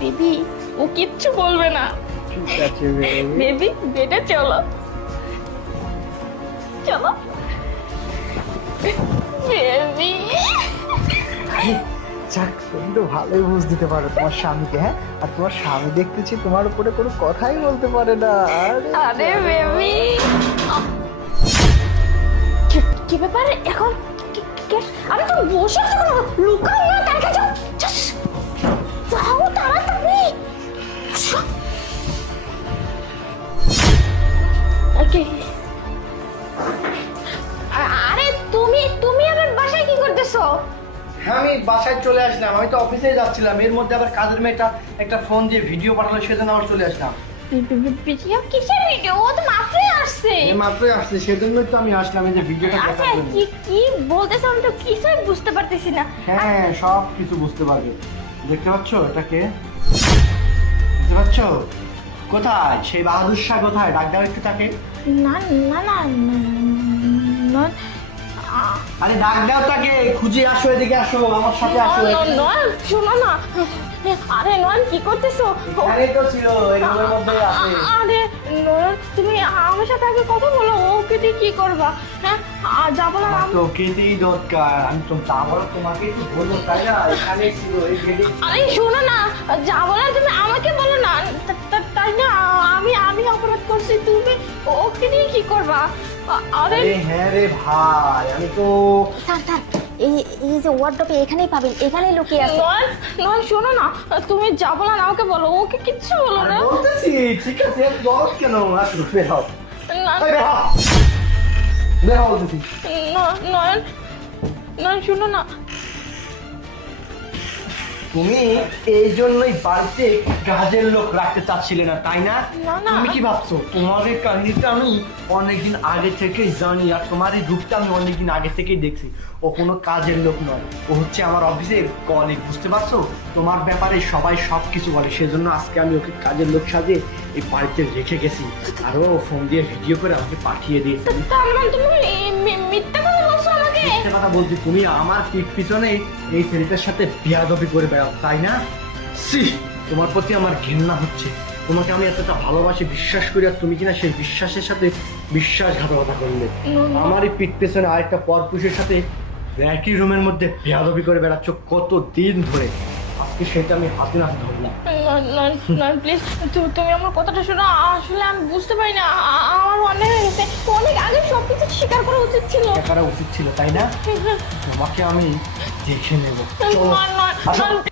Baby ও কিচ্ছু বলবে না। ঠিক আছে বেবি বেডে চলো চলো বেবি। যাক, তুমি তো ভালোই বুঝ দিতে পারো তোমার স্বামীকে। হ্যাঁ, আর তোমার স্বামী দেখতেছি তোমার উপরে কোনো কথাই বলতে পারে না। আরে বেবি কি ব্যাপারে এখন? আরে তো বসে আছো কেন? লুকাও না, তাড়াতাড়ি যাও যাও তাড়াতাড়ি। ওকে আরে তুমি তুমি আমার বাসায় কি করতেছো? হ্যাঁ, আমি বাসায় চলে আসলাম। আমি তো অফিসে যাচ্ছিলাম, এর মধ্যে আবার কাজের মেয়েটা একটা ফোন দিয়ে ভিডিও পাঠালো, সেজন্য আবার চলে আসলাম। ভিডিও কিসের ভিডিও? ও তো মাত্রই আসছে। এই মাত্রই আসছে, সেজন্যই তো আমি আসলাম এই যে ভিডিওটা আচ্ছা দেখার জন্য। কি কি বলতেছো আমি তো কিছুই বুঝতে পারতেছি না। হ্যাঁ, সব কিছু বুঝতে পারবে। দেখতে পাচ্ছ এটাকে? বুঝতে পারছো? কোথায় সেই বাহাদুর শাহ? কোথায়? ডাক দাও একটু তাকে। না না না না আরে ডাক দাও তাকে, খুঁজে আসো, এদিকে আসো, আমার সাথে আসো। নয় শোনো না। আরে নয়ন কি করতেছো? এখানেই তো ছিল, এই রুমের মধ্যেই আছে। আরে নয়ন তুমি আমার সাথে আগে কথা বলো, ওকে দিয়ে কি করবা? হ্যাঁ যাবো না আমার তো কেটেই দরকার, আমি তো যাবো তোমাকে একটু বলবো, তাই না? এখানেই ছিল, এই গেটেই। আরে শোনো না, যাবো না তুমি আমাকে বলো না। তাই না আমি আমি অপরাধ করছি, তুমি ওকে দিয়ে কি করবা? আরে আরে হ্যাঁ রে ভাই, আমি তো স্যার স্যার, এই এই যে ওয়ার্ডরোবে এখানেই পাবেন, এখানেই লুকিয়ে আছে। নয় নয় শোনো না, তুমি যাবো না আমাকে বলো, ওকে কিচ্ছু বলো না। বলতেছি। ঠিক আছে, বল কেন? আসো, বের হও। না, এই বের হও, বের হও বলতেছি। নয়ন নয়ন শোনো না। তুমি এই জন্যই বাড়িতে কাজের লোক রাখতে চাচ্ছিলে না, তাই না? না, না। তুমি কি ভাবছো? তোমার এই কাহিনীটা আমি অনেকদিন আগে থেকেই জানি, আর তোমার এই রূপটা আমি অনেকদিন আগে থেকেই দেখছি। ও কোনো কাজের লোক নয়, ও হচ্ছে আমার অফিসের কলিগ, বুঝতে পারছো? তোমার ব্যাপারে সবাই সব কিছু বলে, সেজন্য আজকে আমি ওকে কাজের লোক সাজিয়ে এই বাড়িতে রেখে গেছি। আর ও ফোন দিয়ে ভিডিও করে আমাকে পাঠিয়ে দিয়েছে। তার মানে তুমি মিথ্যা কথা বলছো আমাকে? একটা কথা বলছি, তুমি আমার পিঠ পিছনে এই ছেলেটার সাথে বিয়াদবি করে বেড়াও, তাই না? সি, তোমার প্রতি আমার ঘৃণা হচ্ছে। তোমাকে আমি এতটা ভালোবাসি, বিশ্বাস করি, আর তুমি কিনা সেই বিশ্বাসের সাথে বিশ্বাসঘাতকতা করলে। আমার এই পিঠ পেছনে আরেকটা পরপুরুষের সাথে একই রুমের মধ্যে বিয়াদবি করে বেড়াচ্ছ কত দিন ধরে। আজকে সেটা আমি হাতে নাতে ধরলাম। নয়ন প্লিজ তুমি আমার কথাটা শোনো। আসলে আমি বুঝতে পারি না, আমার অনেক হয়ে গেছে। অনেক আগে সবকিছু স্বীকার করা উচিত ছিল। এটা করা উচিত ছিল, তাই না? তোমাকে আমি দেখে নেবো। চলো, আসো।